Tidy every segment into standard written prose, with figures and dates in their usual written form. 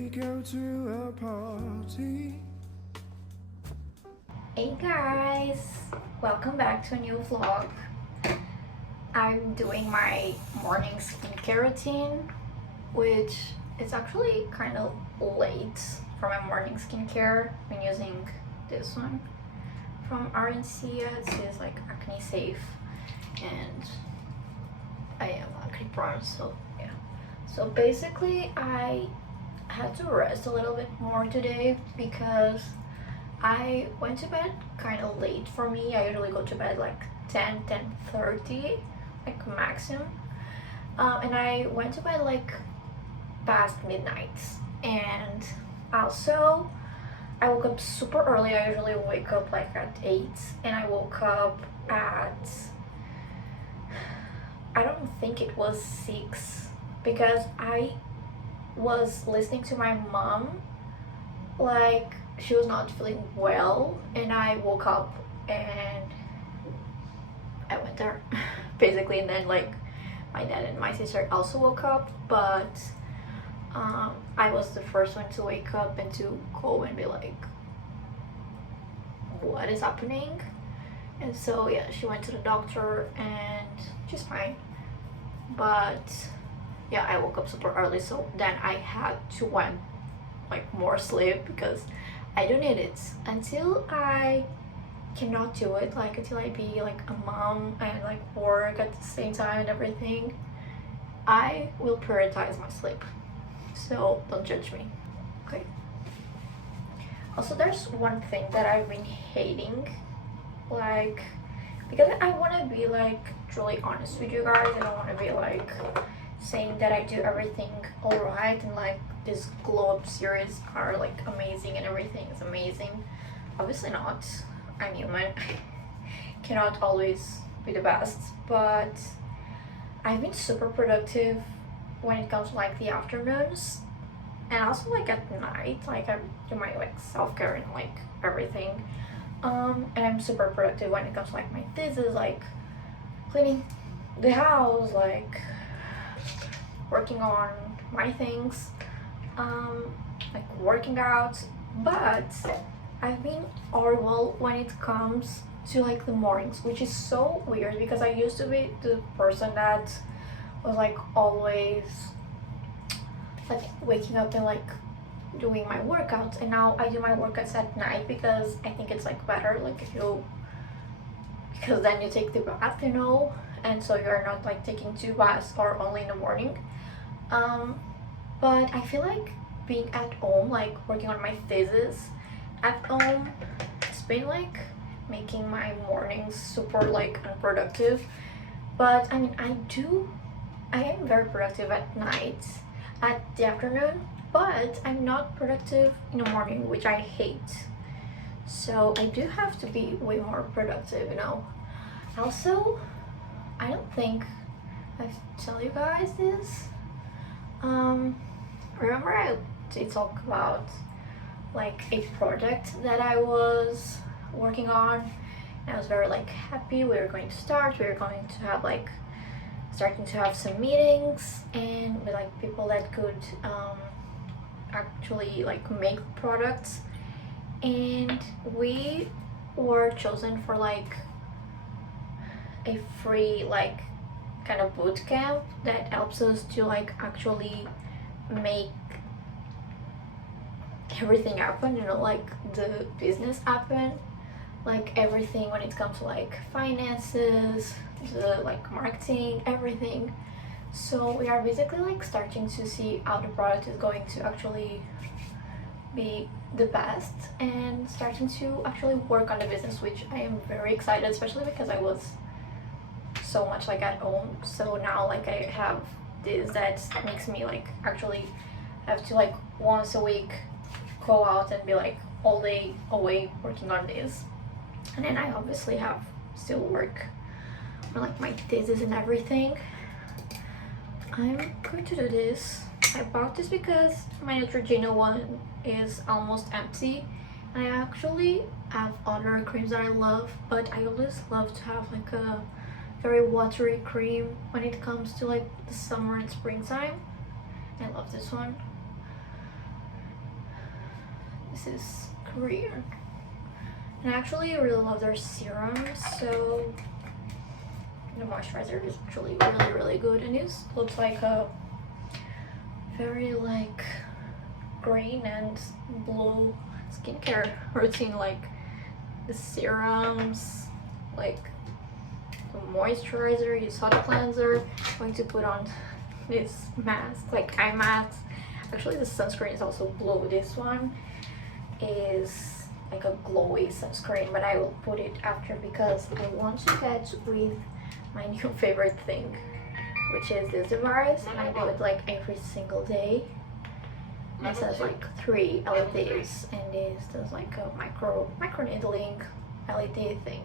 take you to a party. Hey guys, welcome back to a new vlog. I'm doing my morning skincare routine, which is actually kind of late for my morning skincare. I've been using this one from RNC. It says like acne safe, and I am acne prone, so yeah. So basically I had to rest a little bit more today because I went to bed kind of late for me. I usually go to bed like 10:30, like maximum. And I went to bed like past midnight. And also, I woke up super early. I usually wake up like at 8, and I woke up at, I don't think it was 6, because I was listening to my mom, like she was not feeling well, and I woke up and I went there basically. And then like my dad and my sister also woke up, but I was the first one to wake up and to go and be like, what is happening? And so yeah, she went to the doctor and she's fine. But yeah, I woke up super early, so then I had to want like more sleep because I don't need it until I cannot do it, like until I be like a mom and like work at the same time and everything. I will prioritize my sleep, so don't judge me, okay? Also, there's one thing that I've been hating, like, because I want to be like truly honest with you guys. I don't want to be like saying that I do everything all right and like this glow up series are like amazing and everything is amazing. Obviously not. I'm human. Cannot always be the best, but I've been super productive when it comes to like the afternoons, and also like at night. Like I do my like self-care and like everything. And I'm super productive when it comes to like my thesis, like cleaning the house, like working on my things, like working out. But I've been horrible when it comes to like the mornings, which is so weird because I used to be the person that was like always like waking up and like doing my workouts, and now I do my workouts at night because I think it's like better, like if you, because then you take the bath, you know, and so you're not like taking 2 baths or only in the morning. But I feel like being at home, like working on my thesis at home, it's been like making my mornings super like unproductive. But I mean, I am very productive at night, at the afternoon, but I'm not productive in the morning, which I hate. So I do have to be way more productive, you know. Also, I don't think I've tell you guys this. Remember I did talk about like a project that I was working on, and I was very like happy. We were going to start, we were going to have like starting to have some meetings and with like people that could actually like make products, and we were chosen for like a free like kind of boot camp that helps us to like actually make everything happen, you know, like the business happen, like everything when it comes to like finances, the like marketing, everything. So we are basically like starting to see how the product is going to actually be the best and starting to actually work on the business, which I am very excited, especially because I was so much like at home. So now like I have this that makes me like actually have to like once a week go out and be like all day away working on this. And then I obviously have still work on like my thesis and everything. I'm going to do this. I bought this because my Neutrogena one is almost empty. I actually have other creams that I love, but I always love to have like a very watery cream when it comes to like the summer and springtime. I love this one. This is Korean. And I actually really love their serums, so the moisturizer is actually really good, and this looks like a very like green and blue skincare routine, like the serums, like the moisturizer. You saw the cleanser. I'm going to put on this mask, like eye mask. Actually the sunscreen is also blue. This one is like a glowy sunscreen, but I will put it after because I want to get with my new favorite thing, which is this device, and I do it like every single day. It says like 3 LEDs, and this does like a micro needling LED thing.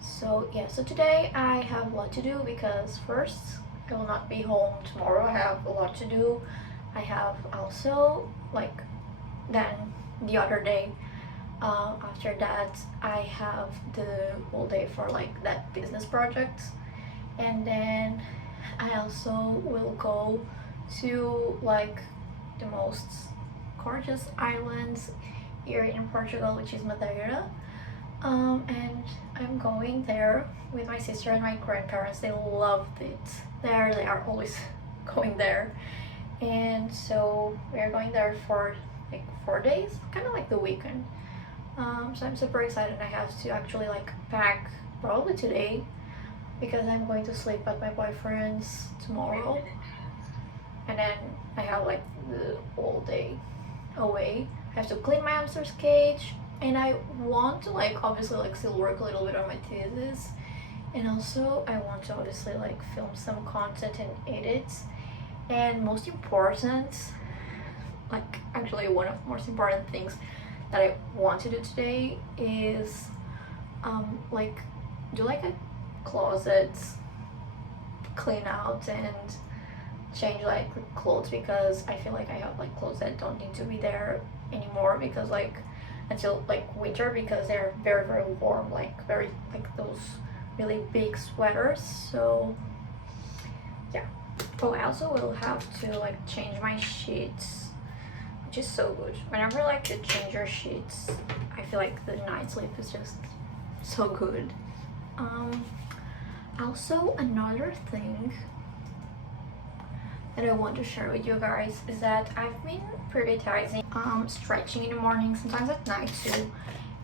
So yeah, so today I have a lot to do because first I will not be home tomorrow. I have a lot to do. I have also like then the other day after that I have the whole day for like that business project, and then I also will go to like the most gorgeous islands here in Portugal, which is Madeira, and I'm going there with my sister and my grandparents. They loved it there. They are always going there, and so we are going there for like 4 days, kind of like the weekend. So I'm super excited. I have to actually like pack probably today because I'm going to sleep at my boyfriend's tomorrow, and then I have like the whole day away. I have to clean my hamster's cage, and I want to like obviously like still work a little bit on my thesis, and also I want to obviously like film some content and edit. And most important, like actually one of the most important things that I want to do today is like do like a closet clean out and change like clothes, because I feel like I have like clothes that don't need to be there anymore, because like until like winter, because they're very warm, like very like those really big sweaters. So yeah. Oh, I also will have to like change my sheets, which is so good. Whenever like you change your sheets, I feel like the night sleep is just so good. Also another thing that I want to share with you guys is that I've been prioritizing stretching in the morning, sometimes at night too,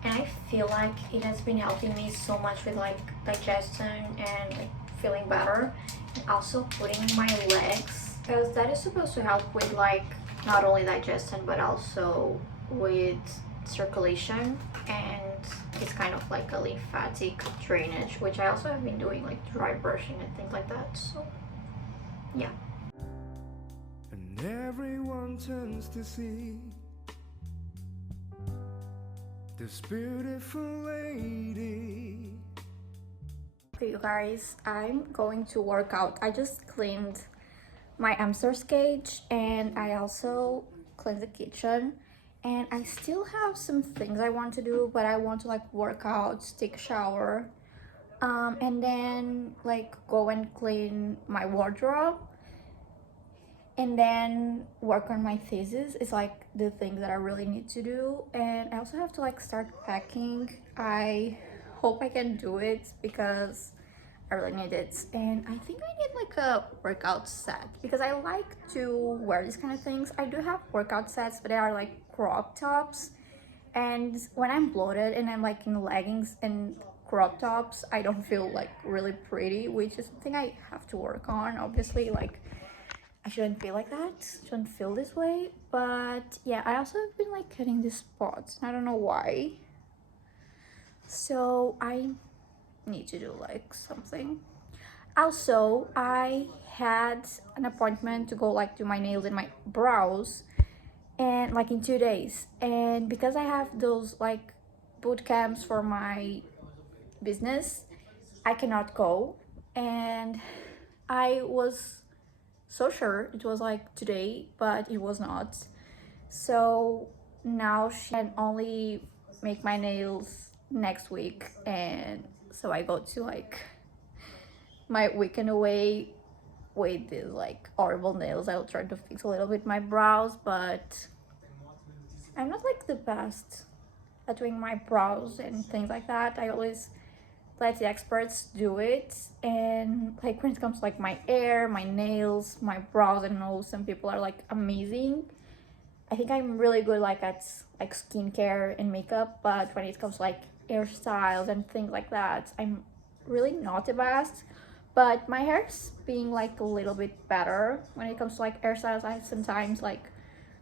and I feel like it has been helping me so much with like digestion and like feeling better, and also putting my legs, because that is supposed to help with like not only digestion but also with circulation, and it's kind of like a lymphatic drainage, which I also have been doing like dry brushing and things like that. So yeah. And everyone turns to see this beautiful lady. Okay, you guys, I'm going to work out. I just cleaned my hamster's cage, and I also cleaned the kitchen, and I still have some things I want to do, but I want to like work out, take a shower, and then like go and clean my wardrobe, and then work on my thesis. Is like the thing that I really need to do. And I also have to like start packing. I hope I can do it because I really need it. And I think I need like a workout set, because I like to wear these kind of things. I do have workout sets, but they are like crop tops, and when I'm bloated and I'm like in leggings and crop tops, I don't feel like really pretty, which is something I have to work on. Obviously, like I shouldn't feel like that, shouldn't feel this way. But yeah, I also have been like getting these spots, I don't know why, so I need to do like something. Also, I had an appointment to go like do my nails and my brows, and like in 2 days, and because I have those like boot camps for my business, I cannot go. And I was so sure it was like today, but it was not. So now she can only make my nails next week, and so I go to like my weekend away with these like horrible nails. I'll try to fix a little bit my brows, but I'm not like the best at doing my brows and things like that. I always let the experts do it. And like when it comes to like my hair, my nails, my brows, I don't know, some people are like amazing. I think I'm really good like at like skincare and makeup, but when it comes to like hairstyles and things like that, I'm really not the best. But my hair's being like a little bit better when it comes to like hairstyles. I sometimes like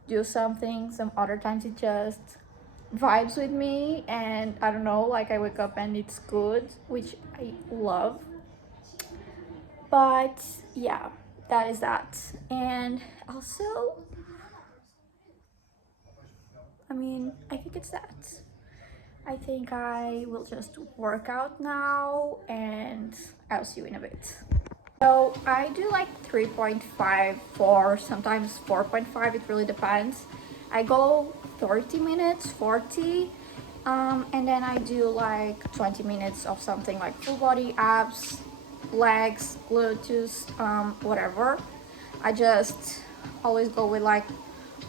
do something, some other times it just vibes with me, and I don't know, like I wake up and it's good, which I love. But yeah, that is that. And also, I mean, I think it's that. I think I will just work out now and I'll see you in a bit. So I do like 3.5, 4, sometimes 4.5, it really depends. I go 30 minutes, 40, and then I do like 20 minutes of something like full body, abs, legs, glutes, whatever. I just always go with like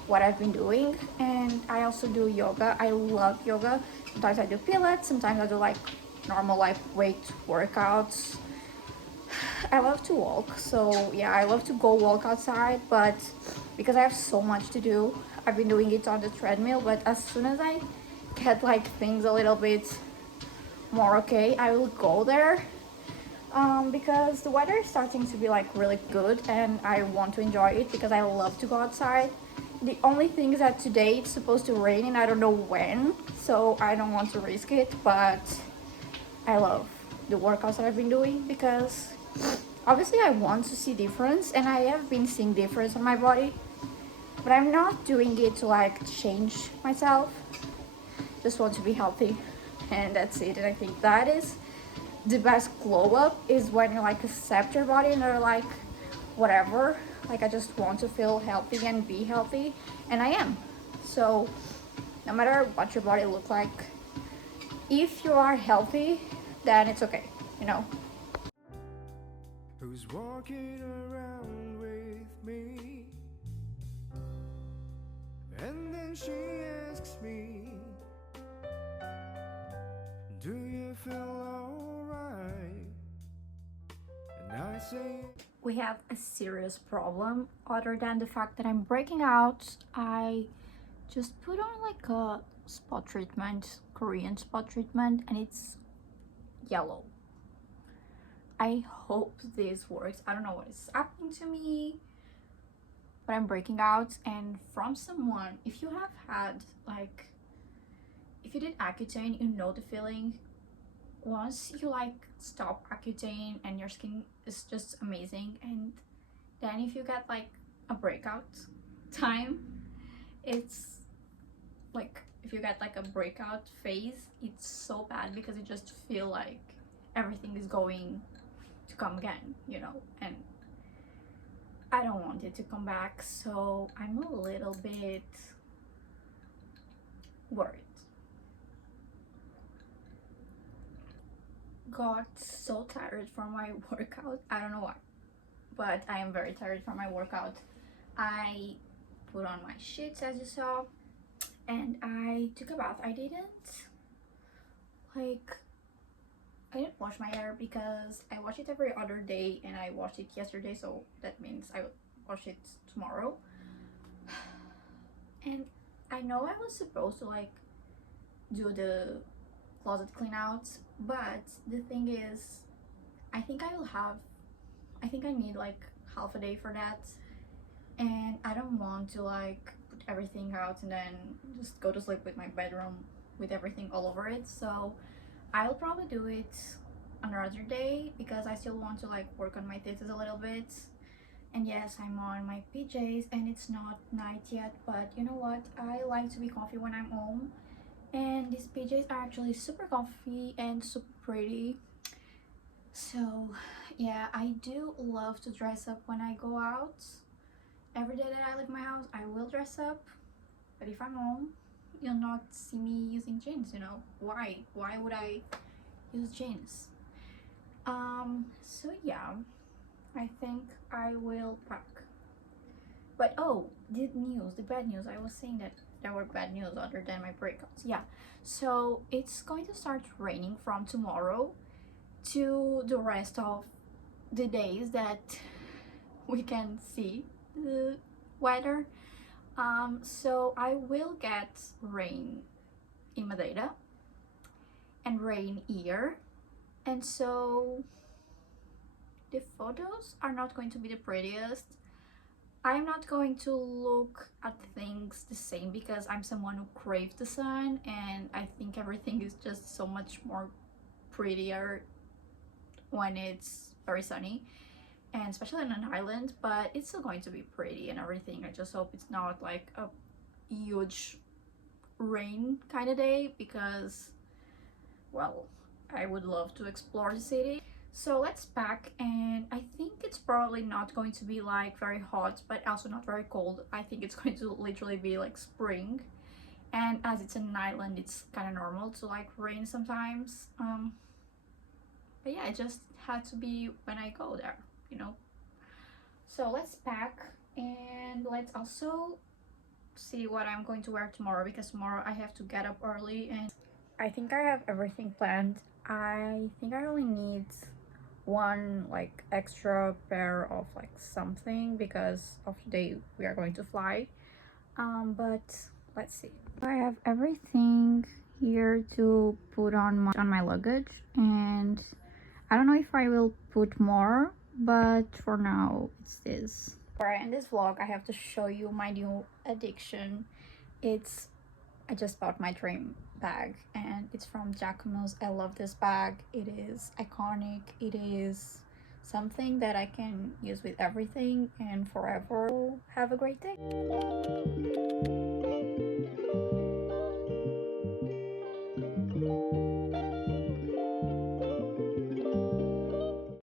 what I've been doing. And I also do yoga. I love yoga. Sometimes I do pilates, sometimes I do like normal like weight workouts. I love to walk, so yeah, I love to go walk outside, but because I have so much to do, I've been doing it on the treadmill. But as soon as I get like things a little bit more okay, I will go there, because the weather is starting to be like really good and I want to enjoy it because I love to go outside. The only thing is that today it's supposed to rain and I don't know when, so I don't want to risk it, but I love the workouts that I've been doing because obviously I want to see difference and I have been seeing difference on my body, but I'm not doing it to like change myself. Just want to be healthy and that's it. And I think that is the best glow up, is when you like accept your body and you're like whatever, like I just want to feel healthy and be healthy, and I am. So no matter what your body look like, if you are healthy, then it's okay, you know. Who's walking around with me? And then she asks me, do you feel alright? And I say, We have a serious problem other than the fact that I'm breaking out. I just put on like a spot treatment, Korean spot treatment, and it's yellow. I hope this works. I don't know what is happening to me, but I'm breaking out. And from someone, if you have had like, if you did Accutane, you know the feeling. Once you like stop Accutane and your skin is just amazing, and then if you get like a breakout time, it's like if you get like a breakout phase, it's so bad because you just feel like everything is going to come again, you know, and I don't want it to come back, so I'm a little bit worried. Got so tired from my workout. I don't know why, but I am very tired from my workout. I put on my sheets as you saw, and I took a bath. Like I didn't wash my hair because I wash it every other day and I washed it yesterday, so that means I will wash it tomorrow. And I know I was supposed to like do the closet clean out, but the thing is, I think I think I need like half a day for that, and I don't want to like put everything out and then just go to sleep with my bedroom with everything all over it. So I'll probably do it another day because I still want to like work on my thesis a little bit. And yes, I'm on my PJs and it's not night yet, but you know what, I like to be comfy when I'm home, and these PJs are actually super comfy and super pretty. So yeah, I do love to dress up when I go out. Every day that I leave my house I will dress up, but if I'm home you'll not see me using jeans, you know. Why would I use jeans? So yeah, I think I will pack. But oh, the bad news. I was saying that there were bad news other than my breakouts. Yeah, so it's going to start raining from tomorrow to the rest of the days that we can see the weather. So I will get rain in Madeira and rain here, and so the photos are not going to be the prettiest. I'm not going to look at things the same because I'm someone who craves the sun, and I think everything is just so much more prettier when it's very sunny, and especially on an island. But it's still going to be pretty and everything. I just hope it's not like a huge rain kind of day, because, well, I would love to explore the city. So let's pack, and I think it's probably not going to be like very hot but also not very cold. I think it's going to literally be like spring, and as it's an island, it's kind of normal to like rain sometimes. But yeah, it just had to be when I go there, you know. So let's pack, and let's also see what I'm going to wear tomorrow, because tomorrow I have to get up early, and I think I have everything planned. I think I only need one like extra pair of like something because of the day we are going to fly. But let's see. I have everything here to put on my luggage, and I don't know if I will put more, but for now it's this. Alright, in this vlog I have to show you my new addiction. I just bought my dream bag, and it's from Jacquemus. I love this bag. It is iconic. It is something that I can use with everything and forever. Have a great day.